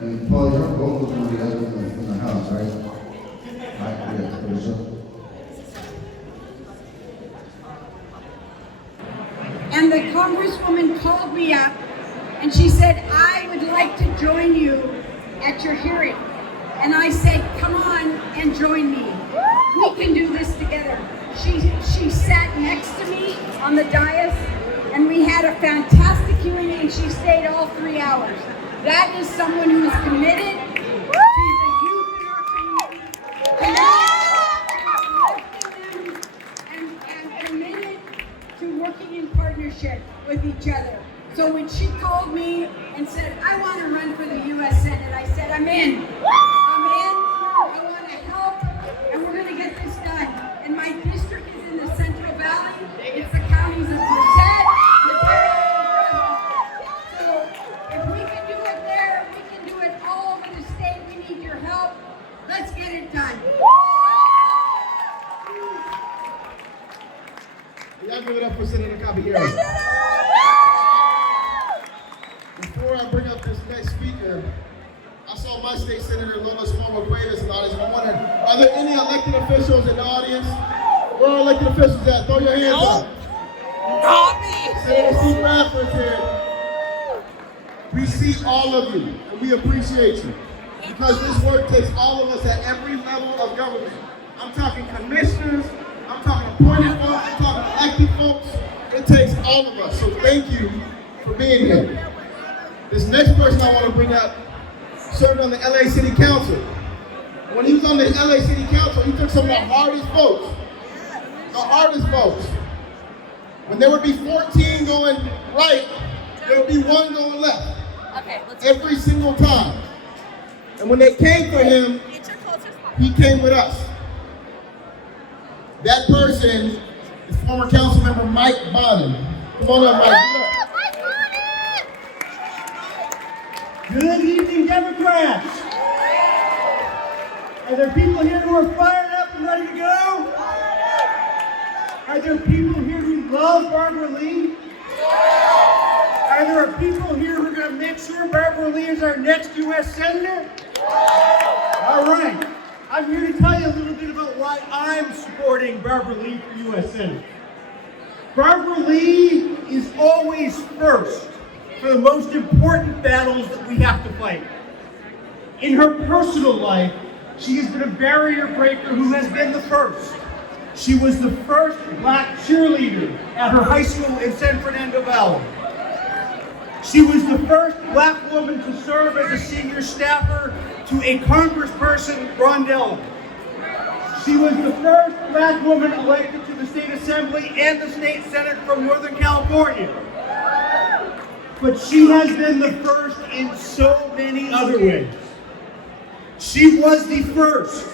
And Paul, your vocals will be up in the house, right? Right, yeah, for sure. And the congresswoman called me up and she said, I would like to join you at your hearing. And I said, come on and join me. We can do this together. She sat next to me on the dais and we had a fantastic hearing and she stayed all 3 hours. That is someone who is committed to the youth in our community, and committed to working in partnership with each other. So when she called me and said, I want to run for the U.S. Senate, I said, I'm in. I'm in. I want to help, and we're going to get this done. And my district is in the Central Valley. It's the counties of Merced, Madera, and Fresno. So if we can do it there, we can do it all over the state. We need your help. Let's get it done. Y'all give it up for Senator Caballero. Before I bring up this next speaker, I saw my state senator Lola Cuevas in the audience, and I wondered, are there any elected officials in the audience? Where are elected officials at? Throw your hands up. Not me. Senator Steve Bradford's here. We see all of you, and we appreciate you. Because this work takes all of us at every level of government. I'm talking commissioners, I'm talking appointed folks, I'm talking elected folks. It takes all of us, so thank you for being here. This next person I want to bring up served on the LA City Council. When he was on the LA City Council, he took some of the hardest votes. The hardest votes. When there would be 14 going right, there would be 1 going left. Okay, every single time. And when they came for him, he came with us. That person is former council member Mike Bonin. Come on up, Mike. Good evening, Democrats. Are there people here who are fired up and ready to go? Are there people here who love Barbara Lee? Are there people here who are going to make sure Barbara Lee is our next U.S. Senator? All right. I'm here to tell you a little bit about why I'm supporting Barbara Lee for U.S. Senate. Barbara Lee is always first for the most important battles that we have to fight. In her personal life, she has been a barrier breaker who has been the first. She was the first black cheerleader at her high school in San Fernando Valley. She was the first black woman to serve as a senior staffer to a congressperson, Rondella. She was the first black woman elected to the state assembly and the state senate from Northern California. But she has been the first in so many other ways. She was the first.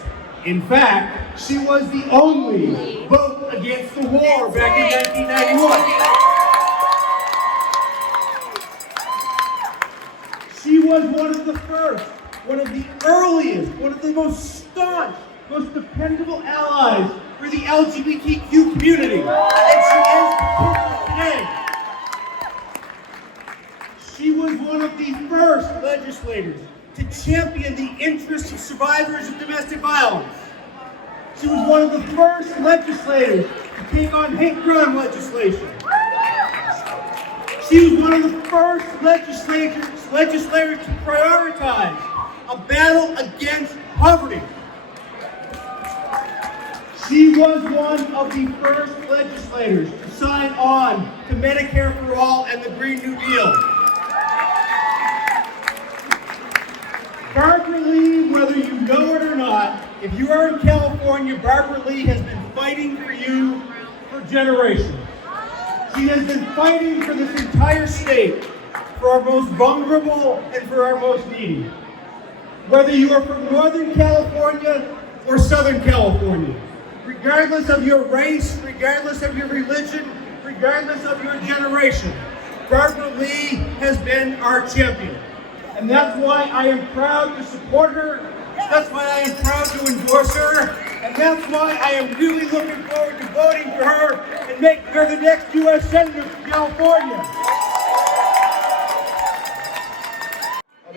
In fact, she was the only vote against the war back in 1991. She was one of the first, one of the earliest, one of the most staunch, most dependable allies for the LGBTQ community. And she is today. She was one of the first legislators to champion the interests of survivors of domestic violence. She was one of the first legislators to take on hate crime legislation. She was one of the first legislators to prioritize a battle against poverty. She was one of the first legislators to sign on to Medicare for All and the Green New Deal. Barbara Lee, whether you know it or not, if you are in California, Barbara Lee has been fighting for you for generations. She has been fighting for this entire state, for our most vulnerable and for our most needy. Whether you are from Northern California or Southern California, regardless of your race, regardless of your religion, regardless of your generation, Barbara Lee has been our champion. And that's why I am proud to support her. That's why I am proud to endorse her. And that's why I am really looking forward to voting for her and making her the next U.S. Senator from California.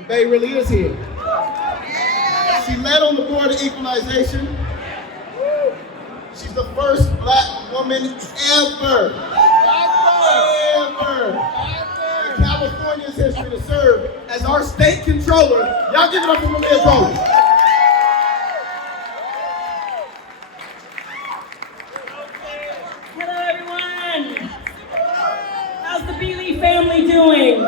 The Bay really is here. She led on the board of equalization. She's the first black woman ever in California's history to serve as our state controller. Y'all give it up for Malie Cohen. Hello, everyone. How's the Bealey family doing?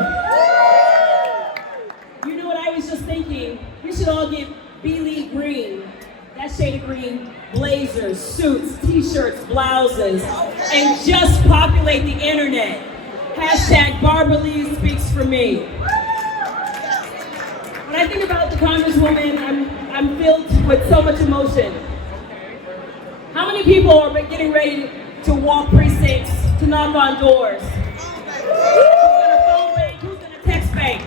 You know what I was just thinking? We should all get Bealey green. That shade of green, blazers, suits, t-shirts, blouses, and just populate the internet. Hashtag Barbara Lee speaks for me. When I think about the Congresswoman, I'm filled with so much emotion. How many people are getting ready to walk precincts, to knock on doors? Who's gonna phone bank? Who's gonna text bank?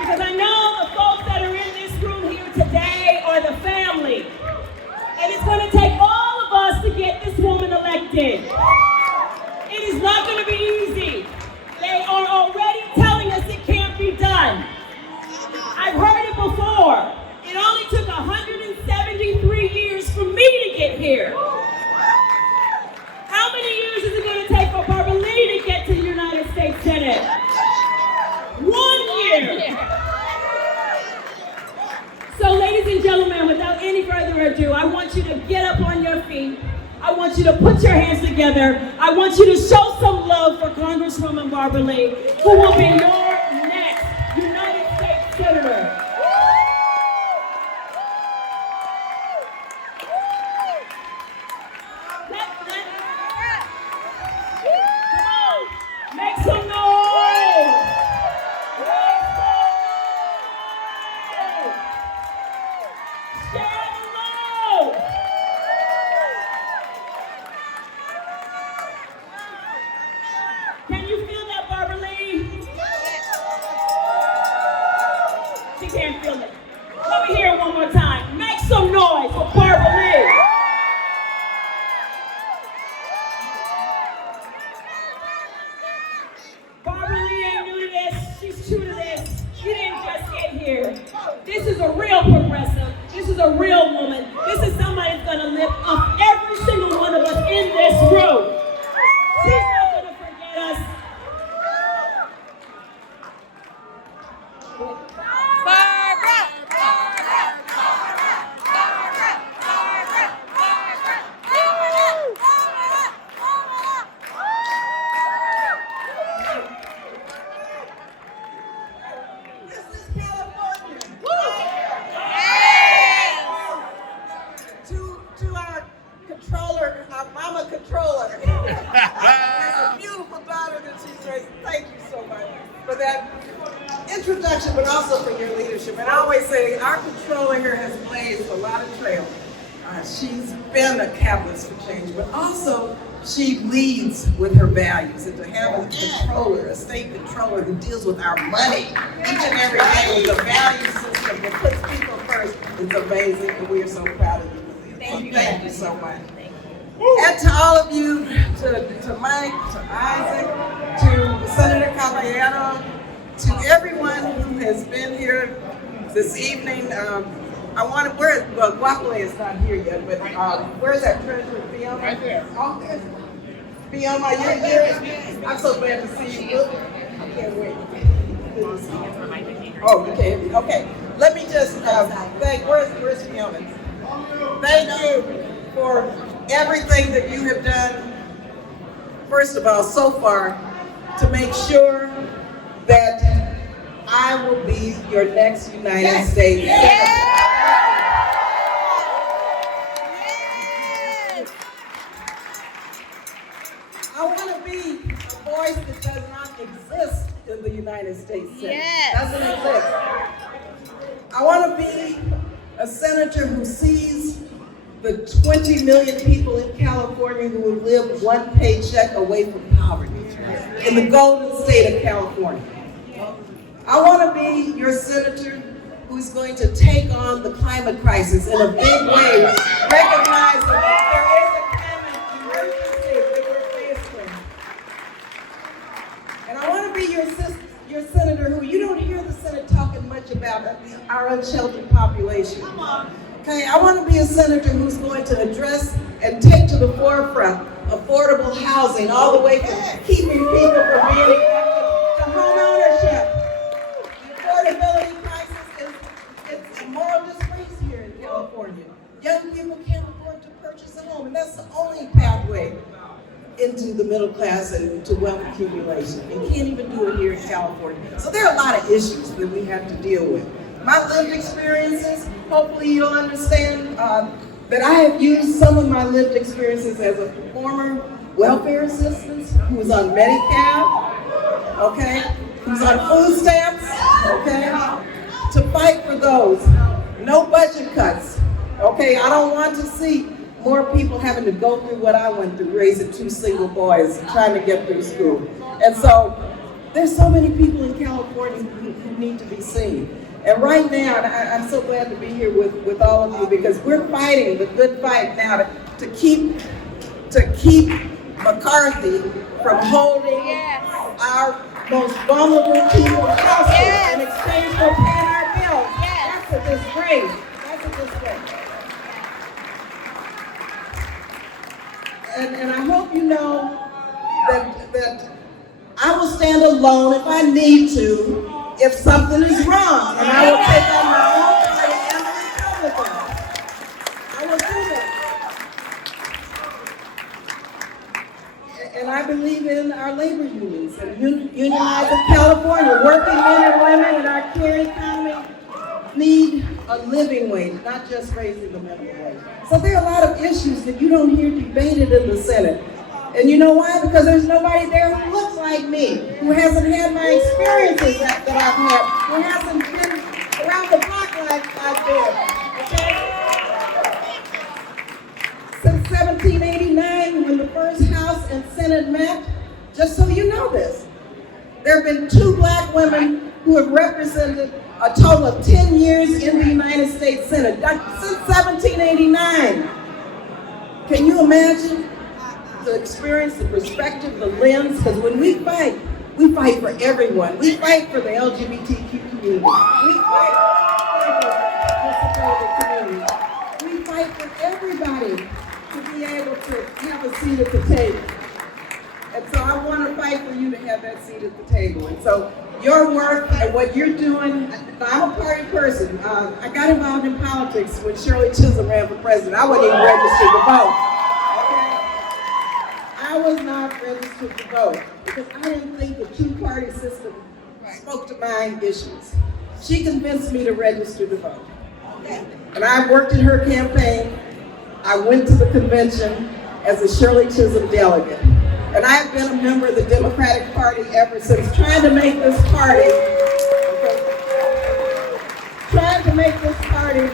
Because I know the folks that are in this room here today are the family. And it's gonna take all of us to get this woman elected. It is not gonna be easy. They are already telling us it can't be done. I've heard it before. It only took 173 years for me to get here. How many years is it going to take for Barbara Lee to get to the United States Senate? 1 year. So ladies and gentlemen, without any further ado, I want you to get up on your feet. I want you to put your hands together. I want you to show some love for Congresswoman Barbara Lee, who will be your next United States Senator. Make some noise! Share the love! Can you feel that, Barbara Lee? She can't feel it. Let me hear it one more time. Make some noise for Barbara Lee. Barbara Lee ain't new to this. She's true to this. She didn't just get here. This is a real progressive. This is a real woman. This is somebody that's going to lift up every single one of us in this room. She's not going to forget us. To our controller, our mama controller. It's a beautiful daughter that she's raised. Thank you so much for that introduction, but also for your leadership. And I always say our controller here has blazed a lot of trails. She's been a catalyst for change, but also she leads with her values. And to have a controller, a state controller who deals with our money each and every day with a value system that puts people first is amazing, and we are so proud of you. Thank you so much. And to all of you, to Mike, to Isaac, to Senator Caballero, to everyone who has been here this evening. I want to, well, Guapole is not here yet, but where's that treasurer, Fiona? Right there. Oh, there's Fiona, you're here. I'm so glad to see you. I can't wait. Oh, okay. Let me just thank, where's Fiona? Thank you for everything that you have done, first of all, so far, to make sure that I will be your next United States Senator. I want to be a voice that does not exist in the United States Senate. Doesn't exist. I want to be a senator who sees the 20 million people in California who will live one paycheck away from poverty in the golden state of California. I want to be your senator who's going to take on the climate crisis in a big way, recognizing that there is a climate emergency that we're faced with. And I want to be your senator who you don't hear the much about our unsheltered population. Okay, I want to be a senator who's going to address and take to the forefront affordable housing, all the way from keeping people from being evicted to home ownership. The affordability crisis it's a moral disgrace here in California. Young people can't afford to purchase a home, and that's the only pathway into the middle class and to wealth accumulation. You can't even do it here in California. So there are a lot of issues that we have to deal with. My lived experiences, hopefully you'll understand that I have used some of my lived experiences as a former welfare assistant who's on Medi-Cal, okay, who's on food stamps, okay, to fight for those. No budget cuts, okay? I don't want to see more people having to go through what I went through, raising 2 single boys and trying to get through school. And so there's so many people in California who need to be seen. And right now, and I'm so glad to be here with all of you, because we're fighting the good fight now to keep McCarthy from holding our most vulnerable people hostage in exchange for paying our bills. That's a disgrace. That's a disgrace. And I hope you know that I will stand alone if I need to, if something is wrong, and I will take on my own fight and the Republicans. I will do that. And I believe in our labor unions and unionizing California. Working men and women in our care economy need a living wage, not just raising the minimum wage. So there are a lot of issues that you don't hear debated in the Senate. And you know why? Because there's nobody there who looks like me, who hasn't had my experiences that I've had, who hasn't been around the block like I've been, okay? Since 1789, when the first House and Senate met, just so you know this, there have been 2 black women who have represented a total of 10 years in the United States Senate, since 1789. Can you imagine the experience, the perspective, the lens? Because when we fight for everyone. We fight for the LGBTQ community. We fight for the disability community. We fight for everybody to be able to have a seat at the table. And so I want to fight for you to have that seat at the table. And so your work and what you're doing, I'm a party person. I got involved in politics when Shirley Chisholm ran for president. I wasn't even registered to vote. Okay? I was not registered to vote because I didn't think the two-party system spoke to my issues. She convinced me to register to vote. And I worked in her campaign. I went to the convention as a Shirley Chisholm delegate. And I've been a member of the Democratic Party ever since, trying to make this party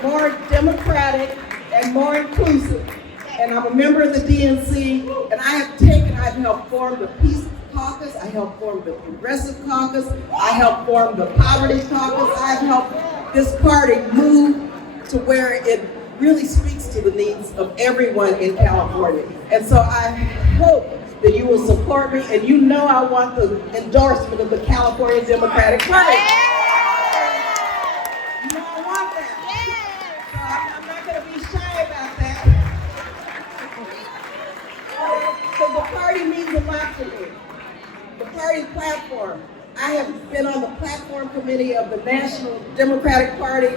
more democratic and more inclusive. And I'm a member of the DNC, and I've helped form the Peace Caucus, I helped form the Progressive Caucus, I helped form the Poverty Caucus, I've helped this party move to where it really speaks to the needs of everyone in California. And so I hope that you will support me, and you know I want the endorsement of the California Democratic Party. You know I want that. So I'm not going to be shy about that. So the party means a lot to me. The party platform. I have been on the platform committee of the National Democratic Party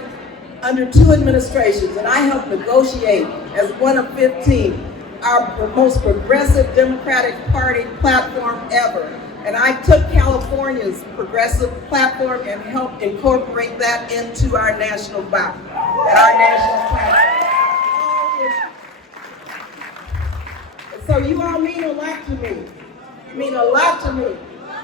under 2 administrations, and I helped negotiate as one of 15 our most progressive Democratic Party platform ever. And I took California's progressive platform and helped incorporate that into our national body and our national platform. And so you all mean a lot to me. You mean a lot to me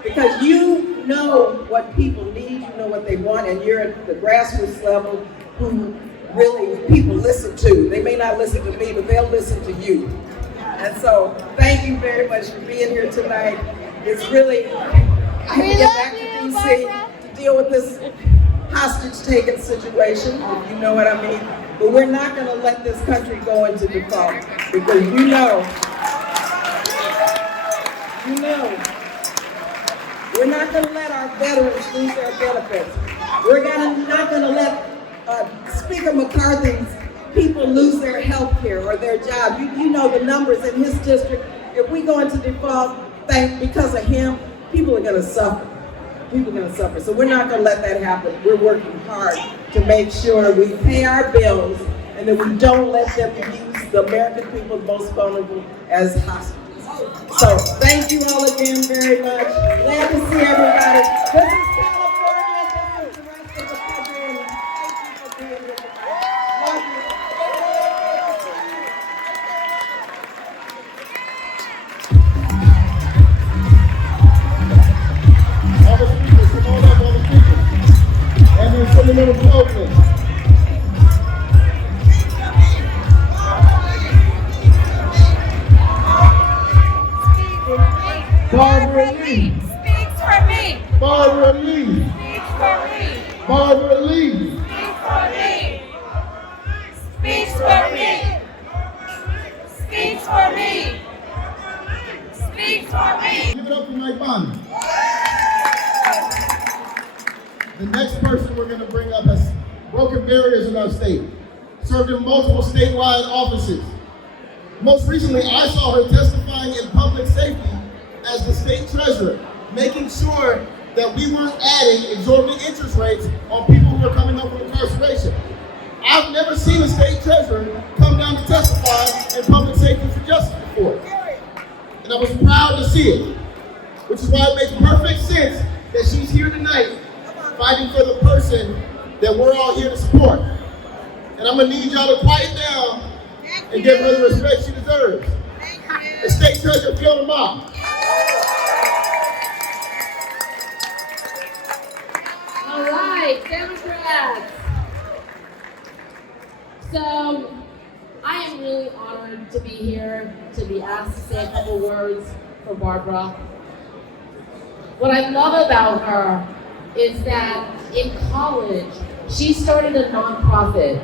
because you know what people need, you know what they want, and you're at the grassroots level who really people listen to. They may not listen to me, but they'll listen to you. And so, thank you very much for being here tonight. It's really, I have to get back to DC to deal with this hostage-taking situation, if you know what I mean. But we're not going to let this country go into default because you know, we're not going to let our veterans lose their benefits. We're not going Speaker McCarthy's people lose their health care or their job. You know the numbers in his district. If we go into default because of him, people are going to suffer. People are going to suffer. So we're not going to let that happen. We're working hard to make sure we pay our bills and that we don't let them use the American people most vulnerable as hostages. So thank you all again very much. Glad to see everybody. This is California. This is the rest of the country. And thank you for being here tonight. Love you. All the speakers, come on up, all the speakers. And then send a little program. Barbara Lee. Speaks for me. Barbara Lee. Speaks for me. Barbara Lee. Speaks for me. Speaks for me. Speaks for me. Speaks for me. Give it up for Mike Bonin. The next person we're going to bring up has broken barriers in our state, served in multiple statewide offices. Most recently, I saw her testifying in public safety as the state treasurer, making sure that we weren't adding exorbitant interest rates on people who are coming up from incarceration. I've never seen a state treasurer come down to testify in public safety for justice before. And I was proud to see it, which is why it makes perfect sense that she's here tonight fighting for the person that we're all here to support. And I'm gonna need y'all to quiet down and give her the respect she deserves. The state treasurer, Fiona Ma. All right, Democrats. So, I am really honored to be here, to be asked to say a couple words for Barbara. What I love about her is that in college, she started a nonprofit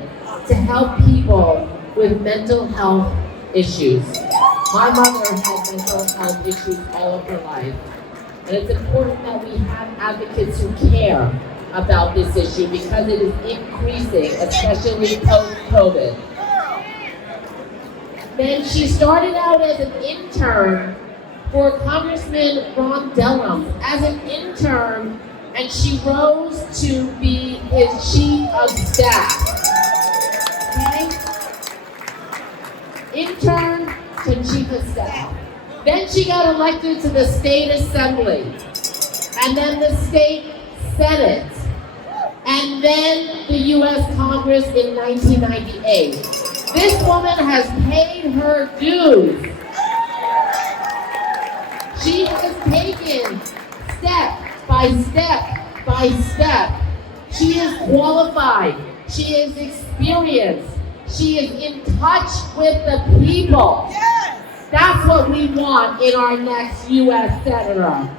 to help people with mental health issues. My mother had mental health issues all of her life. And it's important that we have advocates who care about this issue because it is increasing, especially post-COVID. Then she started out as an intern for Congressman Ron Dellum as an intern, and she rose to be his chief of staff. Okay? Intern to chief of staff. Then she got elected to the state assembly, and then the state senate, and then the U.S. Congress in 1998. This woman has paid her dues. She has taken step by step by step. She is qualified. She is experienced. She is in touch with the people. Yes. That's what we want in our next U.S. Senator.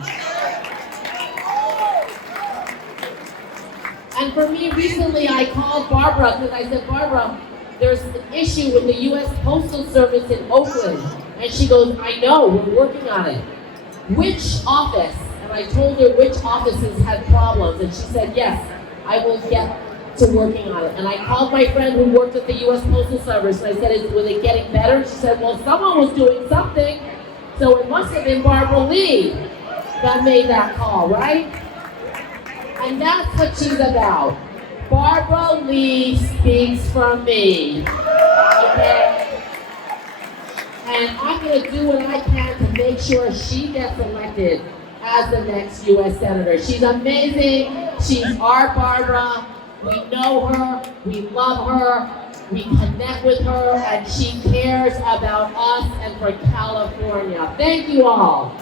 And for me, recently I called Barbara because I said, Barbara, there's an issue with the U.S. Postal Service in Oakland. And she goes, I know, we're working on it. Which office? And I told her which offices had problems. And she said, yes, I will get to working on it. And I called my friend who worked at the U.S. Postal Service, and I said, were they getting better? She said, well, someone was doing something. So it must have been Barbara Lee that made that call, right? And that's what she's about. Barbara Lee speaks for me, okay? And I'm gonna do what I can to make sure she gets elected as the next U.S. Senator. She's amazing, she's our Barbara. We know her, we love her, we connect with her, and she cares about us and for California. Thank you all.